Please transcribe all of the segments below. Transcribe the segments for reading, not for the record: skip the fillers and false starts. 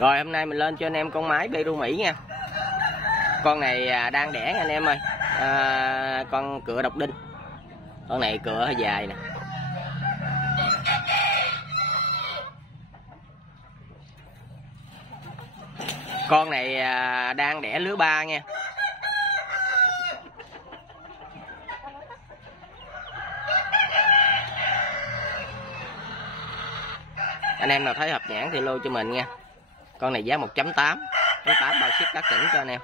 Rồi hôm nay mình lên cho anh em con mái Peru Mỹ nha. Con này đang đẻ nha anh em ơi. Con cựa độc đinh. Con này cựa hơi dài nè. Con này đang đẻ lứa 3 nha. Anh em nào thấy hợp nhãn thì lô cho mình nha. Con này giá 1.8, 1.8 bao ship các tỉnh cho anh em.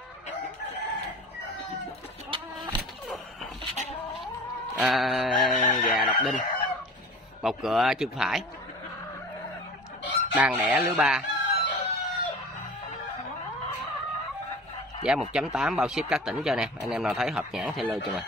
Gà độc đinh, một cựa chân phải, đang đẻ lứa 3, giá 1.8 bao ship các tỉnh cho anh em. Anh em nào thấy hợp nhãn thì lô cho mình.